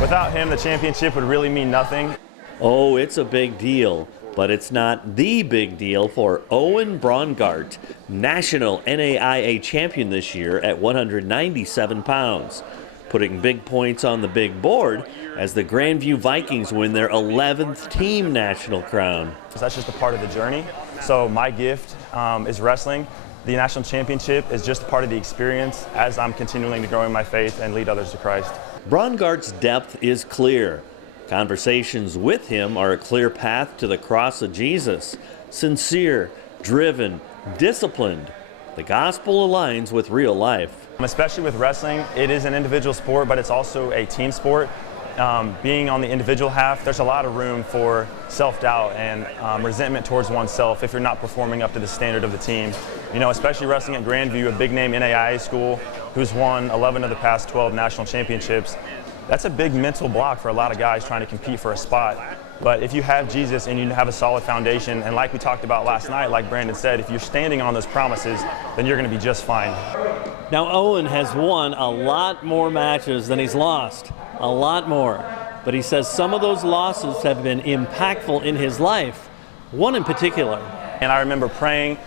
Without him, the championship would really mean nothing. Oh, it's a big deal, but it's not the big deal for Owen Braungart, national NAIA champion this year at 197 pounds, putting big points on the big board as the Grandview Vikings win their 11th team national crown. That's just a part of the journey. So my gift is wrestling. The national championship is just part of the experience as I'm continuing to grow in my faith and lead others to Christ. Braungart's depth is clear. Conversations with him are a clear path to the cross of Jesus. Sincere, driven, disciplined. The gospel aligns with real life. Especially with wrestling, it is an individual sport, but it's also a team sport. Being on the individual half, there's a lot of room for self-doubt and resentment towards oneself if you're not performing up to the standard of the team. You know, especially wrestling at Grandview, a big name NAIA school who's won 11 of the past 12 national championships. That's a big mental block for a lot of guys trying to compete for a spot. But if you have Jesus and you have a solid foundation, and like we talked about last night, like Brandon said, if you're standing on those promises, then you're going to be just fine. Now Owen has won a lot more matches than he's lost. A lot more. But he says some of those losses have been impactful in his life, one in particular. And I remember praying.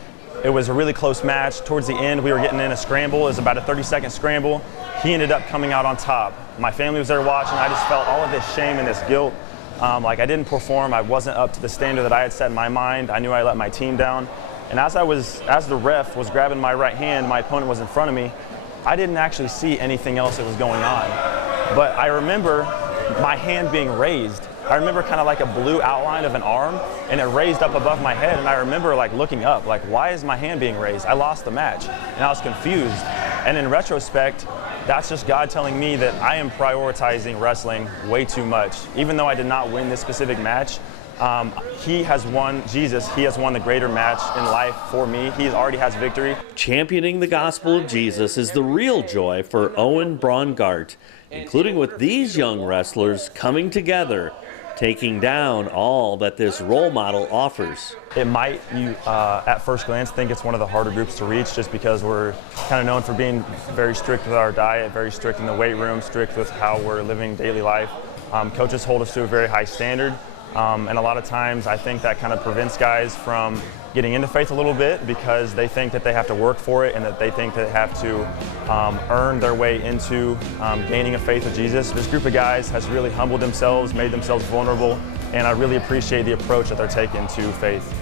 It was a really close match. Towards the end, we were getting in a scramble. It was about a 30-second scramble. He ended up coming out on top. My family was there watching. I just felt all of this shame and this guilt. Like I didn't perform. I wasn't up to the standard that I had set in my mind. I knew I let my team down. And as the ref was grabbing my right hand, my opponent was in front of me, I didn't actually see anything else that was going on. But I remember my hand being raised. I remember kind of like a blue outline of an arm, and it raised up above my head, and I remember like looking up, like, why is my hand being raised? I lost the match, and I was confused. And in retrospect, that's just God telling me that I am prioritizing wrestling way too much. Even though I did not win this specific match, he has won, Jesus, he has won the greater match in life for me. He already has victory. Championing the gospel of Jesus is the real joy for Owen Braungart, including with these young wrestlers coming together, taking down all that this role model offers. It might, you at first glance, think it's one of the harder groups to reach just because we're kind of known for being very strict with our diet, very strict in the weight room, strict with how we're living daily life. Coaches hold us to a very high standard. And a lot of times I think that kind of prevents guys from getting into faith a little bit because they think that they have to work for it and that they think that they have to earn their way into gaining a faith with Jesus. This group of guys has really humbled themselves, made themselves vulnerable, and I really appreciate the approach that they're taking to faith.